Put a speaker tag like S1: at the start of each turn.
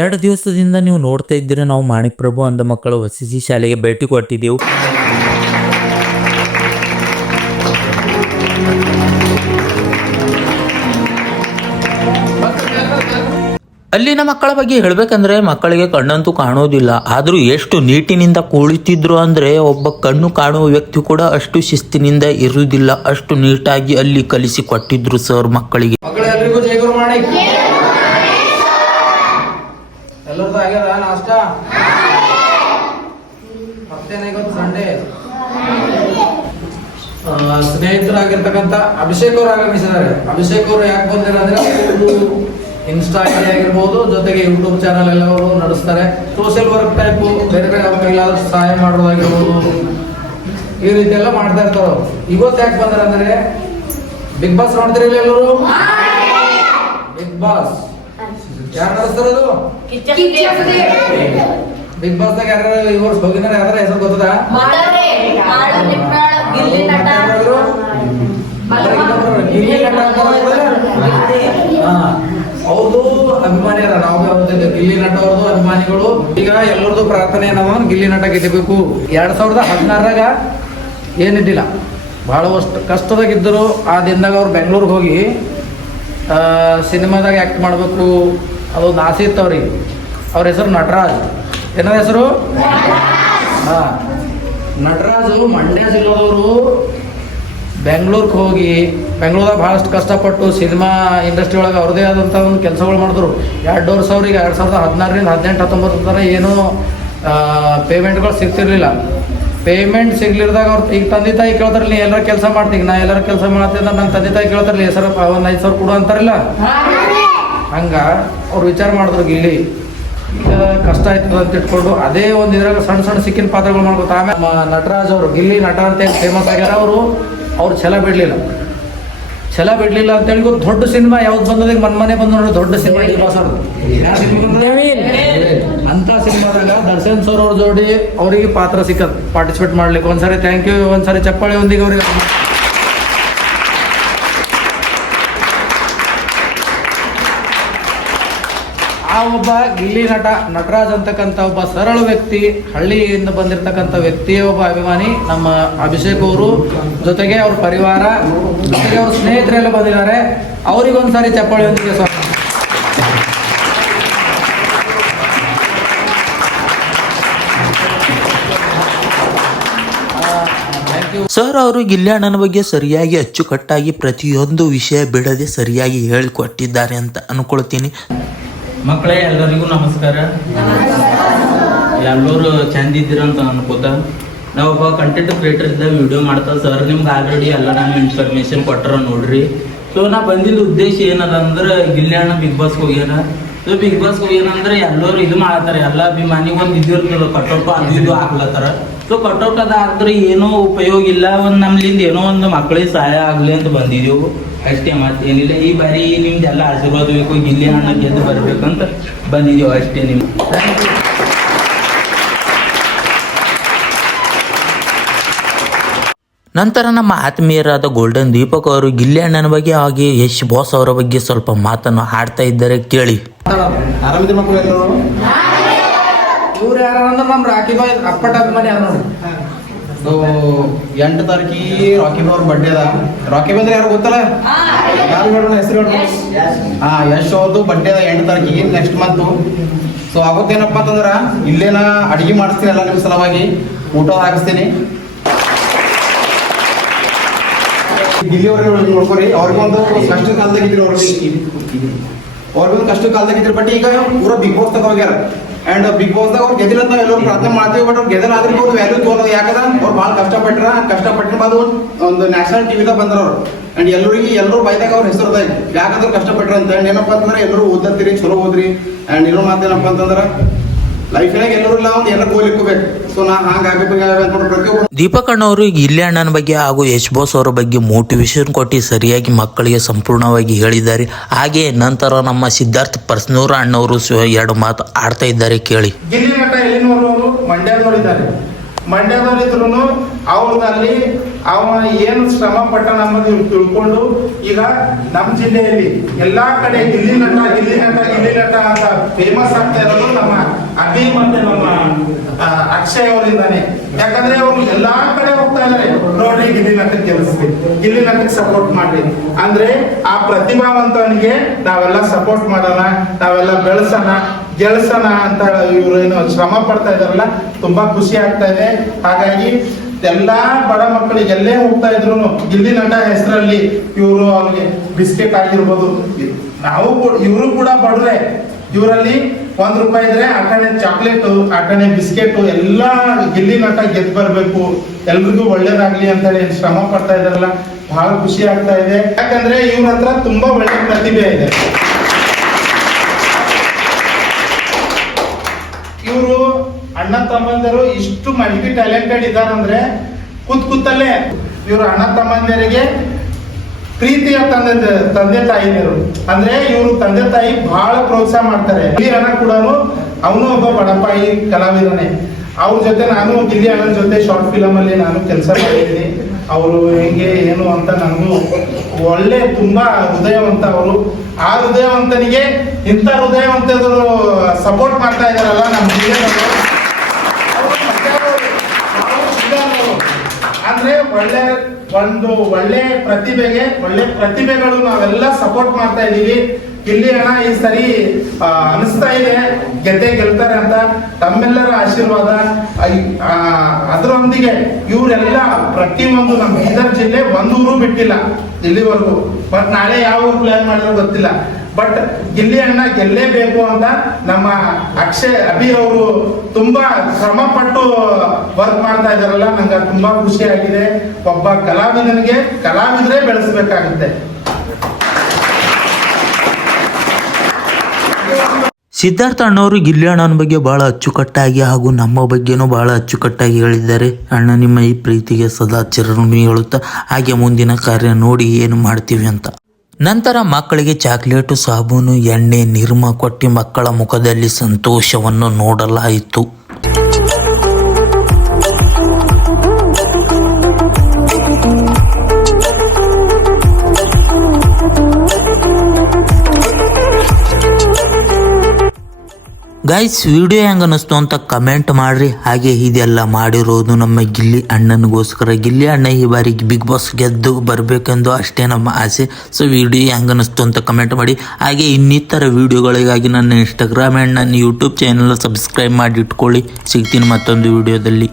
S1: ಎರಡು ದಿವಸದಿಂದ ನೀವು ನೋಡ್ತಾ ಇದ್ದೀರಾ, ನಾವು ಮಾಣಿಕ್ ಪ್ರಭು ಅಂದ ಮಕ್ಕಳು ವಸಿಸಿ ಶಾಲೆಗೆ ಭೇಟಿ ಕೊಟ್ಟಿದ್ದೆವು. ಅಲ್ಲಿನ ಮಕ್ಕಳ ಬಗ್ಗೆ ಹೇಳಬೇಕಂದ್ರೆ ಮಕ್ಕಳಿಗೆ ಕಣ್ಣಂತೂ ಕಾಣೋದಿಲ್ಲ. ಆದರೂ ಎಷ್ಟು ನೀಟಿನಿಂದ ಕುಳಿತಿದ್ರು ಅಂದರೆ ಒಬ್ಬ ಕಣ್ಣು ಕಾಣುವ ವ್ಯಕ್ತಿ ಕೂಡ ಅಷ್ಟು ಶಿಸ್ತಿನಿಂದ ಇರುವುದಿಲ್ಲ. ಅಷ್ಟು ನೀಟಾಗಿ ಅಲ್ಲಿ ಕಲಿಸಿ ಕೊಟ್ಟಿದ್ರು ಸರ್ ಮಕ್ಕಳಿಗೆ.
S2: ಎಲ್ಲರದ್ದು ಆಗ್ಯದ? ನಾಷ್ಟ? ಮತ್ತೇನ ಇವತ್ತು ಸಂಡೇ ಸ್ನೇಹಿತರಾಗಿರ್ತಕ್ಕಂಥ ಅಭಿಷೇಕ್ ಅವರು ಆಗಮಿಸಿದ್ದಾರೆ ಅಭಿಷೇಕ್ ಅವರು ಯಾಕೆ ಬಂದಿರ ಅಂದ್ರೆ ಇನ್ಸ್ಟಾ ಐಡಿ ಆಗಿರ್ಬೋದು ಜೊತೆಗೆ ಯೂಟ್ಯೂಬ್ ಚಾನಲ್ ಎಲ್ಲ ಅವರು ನಡೆಸ್ತಾರೆ. ಸೋಷಿಯಲ್ ವರ್ಕ್ ಟೈಪ್ ಬೇರೆ ಬೇರೆ ಅವ್ರಿಗೆಲ್ಲಾದ್ರೂ ಸಹಾಯ ಮಾಡೋದಾಗಿರ್ಬೋದು. ಈ ರೀತಿ ಎಲ್ಲ ಮಾಡ್ತಾ ಇರ್ತಾರ ಇವತ್ತು ಯಾಕೆ ಬಂದಾರ ಅಂದ್ರೆ ಬಿಗ್ ಬಾಸ್ ನೋಡ್ತೀರಿ ಎಲ್ಲರೂ? ಬಿಗ್ ಬಾಸ್ ಯಾರು ನಡೆಸ್ತಾರದು ಬಿಗ್ ಬಾಸ್ ದಾಗ ಯಾರು ಈ ವರ್ಷ ಹೋಗಿದಾರೆ ಯಾರ ಹೆಸರು ಗೊತ್ತದ? ಅವ್ರದ್ದು ಅಭಿಮಾನಿಯರ ನಾವು ಅವ್ರದ್ದು ಗಿಲ್ಲಿ ನಟ ಅವ್ರದ್ದು ಅಭಿಮಾನಿಗಳು. ಈಗ ಎಲ್ಲರದು ಪ್ರಾರ್ಥನೆ ಏನವ ಗಿಲ್ಲಿ ನಟ ಗೆದ್ದಬೇಕು ಎರಡ್ ಸಾವಿರದ ಹದಿನಾರಾಗ ಏನಿದ್ದಿಲ್ಲ ಬಹಳಷ್ಟು ಕಷ್ಟದಾಗಿದ್ದರು. ಆ ದಿನದಾಗ ಅವ್ರು ಬೆಂಗಳೂರಿಗೆ ಹೋಗಿ ಆ, ಸಿನಿಮಾದಾಗ ಆ್ಯಕ್ಟ್ ಮಾಡಬೇಕು. ಅದೊಂದು ಆಸೆ ಇತ್ತು ಅವ್ರಿಗೆ ಅವ್ರ ಹೆಸರು ನಟರಾಜ್. ಏನದ ಹೆಸರು? ಹಾಂ. ನಟರಾಜು ಮಂಡ್ಯ ಜಿಲ್ಲಾದವರು ಬೆಂಗಳೂರಿಗೆ ಹೋಗಿ ಬೆಂಗಳೂರಾಗ ಭಾಳಷ್ಟು ಕಷ್ಟಪಟ್ಟು ಸಿನಿಮಾ ಇಂಡಸ್ಟ್ರಿ ಒಳಗೆ ಅವ್ರದೇ ಆದಂಥ ಒಂದು ಕೆಲಸಗಳು ಮಾಡಿದ್ರು. ಎರಡು ವರ್ಷ ಅವ್ರಿಗೆ ಎರಡು ಸಾವಿರದ ಹದಿನಾರರಿಂದ ಹದಿನೆಂಟು ಹತ್ತೊಂಬತ್ತು ಥರ ಏನೂ ಪೇಮೆಂಟ್ಗಳು ಸಿಗ್ತಿರ್ಲಿಲ್ಲ. ಪೇಮೆಂಟ್ ಸಿಗ್ಲಿರ್ದಾಗ ಅವ್ರು ಈಗ ತಂದೆ ತಾಯಿ ಕೇಳ್ತಾರಲ್ಲ, ನೀ ಎಲ್ಲರ ಕೆಲಸ ಮಾಡ್ತೀನಿ ನಾ ಎಲ್ಲರೂ ಕೆಲಸ ಮಾಡ್ತೀನಿ ನನ್ನ ತಂದೆ ತಾಯಿ ಕೇಳ್ತಾರಲ್ಲ ಹೆಸರು ಒಂದು ಐದು ಸಾವಿರ ಕೊಡು ಅಂತಾರಲ್ಲ. ಹಂಗ ಅವ್ರು ವಿಚಾರ ಮಾಡಿದ್ರು ಗಿಲ್ಲಿ. ಈಗ ಕಷ್ಟ ಆಯ್ತದ ಅಂತ ಇಟ್ಕೊಂಡು ಅದೇ ಒಂದು ಇದ್ರಾಗ ಸಣ್ಣ ಸಣ್ಣ ಸಿಕ್ಕಿನ ಪಾತ್ರಗಳು ಮಾಡ್ಕೊತ ಆಮೇಲೆ ನಟರಾಜ್ ಅವರು ಗಿಲ್ಲಿ ನಟ ಅಂತ ಹೇಳಿ ಫೇಮಸ್ ಆಗ್ಯಾರ ಅವರು. ಅವ್ರು ಛಲ ಬಿಡಲಿಲ್ಲ. ಛಲ ಬಿಡ್ಲಿಲ್ಲ ಅಂತ ಹೇಳಿ ದೊಡ್ಡ ಸಿನಿಮಾ ಯಾವ್ದು ಬಂದದಾಗ ಮನ್ ಮನೆ ಬಂದು ನೋಡಿ ದೊಡ್ಡ ಸಿನಿಮಾ ಬಾಸ್ ಅಂತ ಸಿನಿಮಾದಾಗ ದರ್ಶನ್ ಸರ್ ಅವ್ರ ಜೋಡಿ ಅವರಿಗೆ ಪಾತ್ರ ಸಿಕ್ಕದ್. ಪಾರ್ಟಿಸಿಪೇಟ್ ಮಾಡ್ಲಿಕ್ಕೆ ಒಂದ್ಸರಿ ಥ್ಯಾಂಕ್ ಯು ಒಂದ್ಸರಿ ಚಪ್ಪಾಳೆ ಒಂದಿಗೆ ಅವ್ರಿಗೆ. ಒಬ್ಬ ಗಿಲ್ಲಿ ನಟ, ನಟರಾಜ್ ಅಂತಕ್ಕಂಥ ಒಬ್ಬ ಸರಳ ವ್ಯಕ್ತಿ, ಹಳ್ಳಿಯಿಂದ ಬಂದಿರತಕ್ಕಂಥ ವ್ಯಕ್ತಿಯ ಒಬ್ಬ ಅಭಿಮಾನಿ, ನಮ್ಮ ಅಭಿಷೇಕ್ ಅವರು. ಜೊತೆಗೆ ಅವ್ರ ಪರಿವಾರ, ಜೊತೆಗೆ ಅವ್ರ ಸ್ನೇಹಿತರೆಲ್ಲ ಬಂದಿದ್ದಾರೆ. ಅವರಿಗೊಂದ್ಸಾರಿ ಚಪ್ಪಾಳೆ ಹೊಂದಿಗೆ ಸ್ವಾಗತ.
S1: ಸರ್, ಅವರು ಗಿಲ್ಯಾಣನ ಬಗ್ಗೆ ಸರಿಯಾಗಿ ಅಚ್ಚುಕಟ್ಟಾಗಿ ಪ್ರತಿಯೊಂದು ವಿಷಯ ಬಿಡದೆ ಸರಿಯಾಗಿ ಹೇಳಿಕೊಟ್ಟಿದ್ದಾರೆ ಅಂತ ಅನ್ಕೊಳ್ತೀನಿ.
S3: ಮಕ್ಕಳೇ, ಎಲ್ಲರಿಗೂ ನಮಸ್ಕಾರ. ಎಲ್ಲರೂ ಚಂದ ಇದ್ದೀರಂತ ಅನ್ಕೋತ ಒಬ್ಬ ಕಂಟೆಂಟ್ ಕ್ರಿಯೇಟರ್ ಇದ್ದ ವಿಡಿಯೋ ಮಾಡ್ತಾ ಸರ್ ನಿಮ್ಗೆ ಆಲ್ರೆಡಿ ಎಲ್ಲ ನಾನು ಇನ್ಫಾರ್ಮೇಶನ್ ಕೊಟ್ಟರ ನೋಡ್ರಿ. ಸೊ ನಾ ಬಂದಿದ್ದ ಉದ್ದೇಶ ಏನದ ಅಂದ್ರೆ ಗಿಲ್ಯಾಣ ಬಿಗ್ ಬಾಸ್ ಹೋಗ್ಯಾನ ಸೊ ಬಿಗ್ ಬಾಸ್ ಹೋಗ್ಯಾನ ಅಂದ್ರೆ ಎಲ್ಲರೂ ಇದು ಮಾಡತ್ತಾರ ಎಲ್ಲ ಅಭಿಮಾನಿ ಒಂದು ಇದು ಇರ್ತದ ಕಟೌಟ್ ಅದು ಇದು ಹಾಕ್ಲತ್ತಾರ. ಸೊ ಕಟೌಟ್ ಅದ ಆದ್ರೆ ಏನೋ ಉಪಯೋಗ ಇಲ್ಲ. ಒಂದು ನಮ್ಲಿಂದ ಏನೋ ಒಂದು ಮಕ್ಕಳಿಗೆ ಸಹಾಯ ಆಗಲಿ ಅಂತ ಬಂದಿದ್ದೆವು ಅಷ್ಟೇ ಮತ್ತೇನಿಲ್ಲ ಈ ಬಾರಿ ನಿಮ್ದೆಲ್ಲ ಆಶೀರ್ವಾದ ಬೇಕು. ಗಿಲ್ಲಿ ಹಣ್ಣ ಗೆದ್ದು ಬರ್ಬೇಕಂತ ಬಂದಿದ್ದೇವೆ ಅಷ್ಟೇ ನಿಮ್ಗೆ.
S1: ನಂತರ ನಮ್ಮ ಆತ್ಮೀಯರಾದ ಗೋಲ್ಡನ್ ದೀಪಕ್ ಅವರು ಗಿಲ್ಲಿ ಅಣ್ಣನ ಬಗ್ಗೆ ಹಾಗೆ ಯಶ್ ಬಾಸ್ ಅವರ ಬಗ್ಗೆ ಸ್ವಲ್ಪ ಮಾತನ್ನು ಆಡ್ತಾ ಇದ್ದಾರೆ ಕೇಳಿ.
S2: ಇವ್ರು ಯಾರು ಅಂದ್ರೆ ನಮ್ಮ ರಾಕಿ ಬಾಯ್ ಅಪ್ಪಟ ಅಭಿಮಾನಿ ಯಾರು ನೋಡಿ.
S4: ಸೊ ಎಂಟು ತಾರೀಕಿಗೆ ರಾಕಿ ಅವ್ರ ಬಡ್ಡೆ ಅದ. ರಾಕಿ ಬಂದ್ರೆ ಯಾರು ಗೊತ್ತಲ್ಲ? ಯಾರು ಹೇಳೋಣ ಹೆಸರು ಹೇಳೋಣ ಹಾ ಯಶ್ ಅವ್ರದ್ದು ಬಡ್ಡೆ ಅದ ಎಂಟು ತಾರೀಕಿಗೆ ನೆಕ್ಸ್ಟ್ ಮಂತು ಸೊ ಆಗುತ್ತೇನಪ್ಪ ಅಂತಂದ್ರ ಇಲ್ಲೇನಾ ಅಡಿಗೆ ಮಾಡಿಸ್ತೀನಿ ಎಲ್ಲ ನಿಮ್ಮ ಸಲುವಾಗಿ. ಊಟ ಹಾಕಿಸ್ತೀನಿ. ಇಲ್ಲಿ ಅವ್ರಿಗೆ ನೋಡ್ಕೊರಿ. ಅವ್ರಿಗೊಂದು ಕಷ್ಟ ಕಾಲದಾಗ ಇದ್ರಿ ಅವ್ರಿಗೆ ಅವ್ರಿಗೊಂದು ಕಷ್ಟ ಕಾಲದಾಗ ಇದ್ರ ಬಟ್ ಈಗ ಪೂರ ಬಿಗ್ ಬಾಸ್ ತಗ ಹೋಗ್ಯಾರ. ಅಂಡ್ ಬಿಗ್ ಬಾಸ್ ದಾಗ ಅವ್ರು ಗೆದಿಲ್ಲ ಎಲ್ಲರೂ ಪ್ರಾರ್ಥನೆ ಮಾಡ್ತೀವಿ ಬಟ್ ಅವ್ರು ಗೆದಲ್ ಆದ್ರೆ ವ್ಯಾಲ್ಯೂ ತೋರೋದು ಯಾಕಂದ್ರೆ ಅವ್ರು ಭಾಳ ಕಷ್ಟಪಟ್ರ ಕಷ್ಟಪಟ್ಟಿನ ಬಾದು ಒಂದು ನ್ಯಾಷನಲ್ ಟಿವಿದಾಗ ಬಂದ್ರ ಅವ್ರು. ಅಂಡ್ ಎಲ್ಲರಿಗೆ ಎಲ್ಲರೂ ಬೈದಾಗ ಅವ್ರ ಹೆಸರು ಅದ ಯಾಕಂದ್ರೆ ಕಷ್ಟಪಟ್ರ ಅಂತ. ಏನಪ್ಪ ಅಂತಂದ್ರೆ ಎಲ್ಲರೂ ಓದತ್ತೀರಿ ಚಲೋ ಓದ್ರಿ ಅಂಡ್ ಇನ್ನೊಂದು ಮಾತೇನಪ್ಪ ಅಂತಂದ್ರೆ ಇಲ್ಲ
S1: ದೀಪಕ್ ಅಣ್ಣವರು ಅಣ್ಣನ ಬಗ್ಗೆ ಹಾಗೂ ಯಶ್ ಬೋಸ್ ಅವರ ಬಗ್ಗೆ ಮೋಟಿವೇಶನ್ ಕೊಟ್ಟು ಸರಿಯಾಗಿ ಮಕ್ಕಳಿಗೆ ಸಂಪೂರ್ಣವಾಗಿ ಹೇಳಿದ್ದಾರೆ. ಹಾಗೆ ನಂತರ ನಮ್ಮ ಸಿದ್ಧಾರ್ಥ ಪರ್ಸ್ನೂರ ಅಣ್ಣವರು ಎರಡು ಮಾತು ಆಡ್ತಾ ಇದ್ದಾರೆ ಕೇಳಿ.
S5: ಮಂಡ್ಯದವರಿದ್ರು ಅವ್ರದಲ್ಲಿ ಅವ ಏನು ಶ್ರಮ ಪಟ್ಟ ನಮ್ಮದು ತಿಳ್ಕೊಂಡು ಈಗ ನಮ್ಮ ಜಿಲ್ಲೆಯಲ್ಲಿ ಎಲ್ಲಾ ಕಡೆ ಇಲ್ಲಿ ನಟ ಇಲ್ಲಿ ನಟ ಇಲ್ಲಿ ನಟ ಅಂತ ಫೇಮಸ್ ಆಗ್ತಾ ಇರೋದು ನಮ್ಮ ಅಭಿ ಮತ್ತೆ ನಮ್ಮ ಅಕ್ಷಯ್ ಅವರಿಂದಾನೆ. ಯಾಕಂದ್ರೆ ಅವ್ರು ಎಲ್ಲಾ ಕಡೆ ಹೋಗ್ತಾ ಇದಾರೆ ನೋಡ್ರಿ ಗಿಲ್ಲಿ ನಟಕ್ಕೆ ಕೆಲಸಿ ಗಿಲ್ಲಿ ನಟಕ್ಕೆ ಸಪೋರ್ಟ್ ಮಾಡ್ರಿ. ಅಂದ್ರೆ ಆ ಪ್ರತಿಭಾವಂತನಿಗೆ ನಾವೆಲ್ಲ ಸಪೋರ್ಟ್ ಮಾಡೋಣ, ನಾವೆಲ್ಲ ಬೆಳೆಸೋಣ. ಗೆಲ್ಸೋಣ ಅಂತ ಇವ್ರು ಏನು ಶ್ರಮ ಪಡ್ತಾ ಇದಾರಲ್ಲ ತುಂಬಾ ಖುಷಿ ಆಗ್ತಾ ಇದೆ. ಹಾಗಾಗಿ ಎಲ್ಲಾ ಬಡ ಮಕ್ಕಳಿಗೆ ಎಲ್ಲೇ ಹೋಗ್ತಾ ಇದ್ರು ಗಿಲ್ಲಿ ನಟ ಹೆಸರಲ್ಲಿ ಇವರು ಅವ್ರಿಗೆ ಬಿಸ್ಕೆಟ್ ಆಗಿರ್ಬೋದು. ನಾವು ಇವರು ಕೂಡ ಬಡ್ರೆ. ಇವರಲ್ಲಿ ಒಂದ್ ರೂಪಾಯಿ ಇದ್ರೆ ಆಟಣೆ ಚಾಕ್ಲೇಟು ಆಟಣೆ ಬಿಸ್ಕೆಟ್, ಎಲ್ಲಾ ಗಿಲ್ಲಿ ನಟ ಗೆದ್ದು ಬರ್ಬೇಕು. ಎಲ್ರಿಗೂ ಒಳ್ಳೇದಾಗ್ಲಿ ಅಂತ ಹೇಳಿ ಶ್ರಮ ಪಡ್ತಾ ಇದಾರಲ್ಲ ಬಹಳ ಖುಷಿ ಆಗ್ತಾ ಇದೆ. ಯಾಕಂದ್ರೆ ಇವ್ರ ತುಂಬಾ ಒಳ್ಳೆ ಪ್ರತಿಭೆ ಇದೆ ಇವರು ಅಣ್ಣ ತಮ್ಮಂದಿರು ಇಷ್ಟು ಮಲ್ಟಿ ಟ್ಯಾಲೆಂಟೆಡ್ ಇದಾರಂದ್ರೆ ಕೂತ್ ಕೂತಲ್ಲೇ ಇವರು ಅಣ್ಣ ತಮ್ಮಂದಿರಿಗೆ ಪ್ರೀತಿಯ ತಂದೆ ತಂದೆ ತಾಯಿನರು ಅಂದ್ರೆ ಇವರು ತಂದೆ ತಾಯಿ ಬಹಳ ಪ್ರೋತ್ಸಾಹ ಮಾಡ್ತಾರೆ. ಇಲ್ಲಿ ಅಣ್ಣ ಕೂಡ ಅವನು ಒಬ್ಬ ಬಡಪಾಯಿ ಕಲಾವಿದನೇ. ಅವ್ರ ಜೊತೆ ನಾನು, ಗಿಲ್ಲಿ ಅಣ್ಣನ ಜೊತೆ ಶಾರ್ಟ್ ಫಿಲಮ್ ಅಲ್ಲಿ ನಾನು ಕೆಲಸ ಮಾಡಿದ್ದೀನಿ. ಅವರು ಹೆಂಗೆ, ಏನು ಅಂತ ನನಗೂ ಒಳ್ಳೆ, ತುಂಬಾ ಹೃದಯವಂತ ಅವರು. ಆ ಹೃದಯವಂತನಿಗೆ ಇಂಥ ಹೃದಯವಂತರು ಸಪೋರ್ಟ್ ಮಾಡ್ತಾ ಇದಾರಲ್ಲ ನಮ್ಮ ಜಿಲ್ಲೆಯವರು ಅವ್ರು ಮಧ್ಯಾಹ್ನದವ್ರು, ನಾವು ಜಿಲ್ಲೆಯವರು. ಅಂದ್ರೆ ಒಳ್ಳೆ ಒಂದು ಒಳ್ಳೆ ಪ್ರತಿಭೆಗೆ, ಒಳ್ಳೆ ಪ್ರತಿಭೆಗಳು ನಾವೆಲ್ಲ ಸಪೋರ್ಟ್ ಮಾಡ್ತಾ ಇದೀವಿ ಇಲ್ಲಿ ಅಣ್ಣ, ಈ ಸರಿ ಅನಿಸ್ತಾ ಇದೆ. ಗೆದ್ದೆ ಗೆಲ್ತಾರೆ ಅಂತ ತಮ್ಮೆಲ್ಲರ ಆಶೀರ್ವಾದ. ಅದರೊಂದಿಗೆ ಇವರೆಲ್ಲ ಪ್ರತಿಯೊಂದು ನಮ್ಮ ಬೀದರ್ ಜಿಲ್ಲೆ ಒಂದೂರು ಬಿಟ್ಟಿಲ್ಲ ಇಲ್ಲಿವರೆಗೂ. ಬಟ್ ನಾಳೆ ಯಾವ ಪ್ಲಾನ್ ಮಾಡಿದ್ರು ಗೊತ್ತಿಲ್ಲ. ಬಟ್ ಗಿಲ್ಲಿ ಅಣ್ಣ ಗೆಲ್ಲೇಬೇಕು ಅಂತ ನಮ್ಮ ಅಕ್ಷಯ್, ಅಭಿ ಅವರು ತುಂಬಾ ಶ್ರಮ ಪಟ್ಟು ವರ್ಕ್ ಮಾಡ್ತಾ ಇದಾರಲ್ಲ ನಂಗೆ ತುಂಬಾ ಖುಷಿ ಆಗಿದೆ. ಒಬ್ಬ ಕಲಾವಿದನಿಗೆ ಕಲಾವಿದರೇ ಬೆಳೆಸ್ಬೇಕಾಗುತ್ತೆ.
S1: ಸಿದ್ಧಾರ್ಥ ಅಣ್ಣವರು ಗಿಲ್ಲಿ ಅಣ್ಣನ ಬಗ್ಗೆ ಬಹಳ ಅಚ್ಚುಕಟ್ಟಾಗಿ ಹಾಗೂ ನಮ್ಮ ಬಗ್ಗೆನೂ ಬಹಳ ಅಚ್ಚುಕಟ್ಟಾಗಿ ಹೇಳಿದ್ದಾರೆ. ಅಣ್ಣ ನಿಮ್ಮ ಈ ಪ್ರೀತಿಗೆ ಸದಾ ಚಿರಋಣಿ ಹೇಳುತ್ತಾ ಹಾಗೆ ಮುಂದಿನ ಕಾರ್ಯ ನೋಡಿ ಏನು ಮಾಡ್ತೀವಿ ಅಂತ. ನಂತರ ಮಕ್ಕಳಿಗೆ ಚಾಕ್ಲೇಟು ಸಾಬೂನು ಎಣ್ಣೆ ನಿರ್ಮ ಕೊಟ್ಟಿ ಮಕ್ಕಳ ಮುಖದಲ್ಲಿ ಸಂತೋಷವನ್ನು ನೋಡಲಾಯಿತು. ಗೈಸ್ ವಿಡಿಯೋ ಹೆಂಗ ಅನಿಸ್ತು ಅಂತ ಕಮೆಂಟ್ ಮಾಡ್ರಿ. ಹಾಗೆ ಇದೆಲ್ಲ ಮಾಡಿರೋದು ನಮ್ಮ ಗಿಲ್ಲಿ ಅಣ್ಣನಿಗೋಸ್ಕರ. ಗಿಲ್ಲಿ ಅಣ್ಣ ಈ ಬಾರಿ ಬಿಗ್ ಬಾಸ್ ಗೆದ್ದು ಬರಬೇಕೆಂದು ಅಷ್ಟೇ ನಮ್ಮ ಆಸೆ. ಸೊ ವಿಡಿಯೋ ಹೆಂಗ ಅನಿಸ್ತು ಅಂತ ಕಮೆಂಟ್ ಮಾಡಿ. ಹಾಗೆ ಇನ್ನಿತರ ವಿಡಿಯೋಗಳಿಗಾಗಿ ನನ್ನ ಇನ್ಸ್ಟಾಗ್ರಾಮ್ ಆ್ಯಂಡ್ ನನ್ನ ಯೂಟ್ಯೂಬ್ ಚಾನಲ್ ಸಬ್ಸ್ಕ್ರೈಬ್ ಮಾಡಿ ಇಟ್ಕೊಳ್ಳಿ. ಸಿಗ್ತೀನಿ ಮತ್ತೊಂದು ವಿಡಿಯೋದಲ್ಲಿ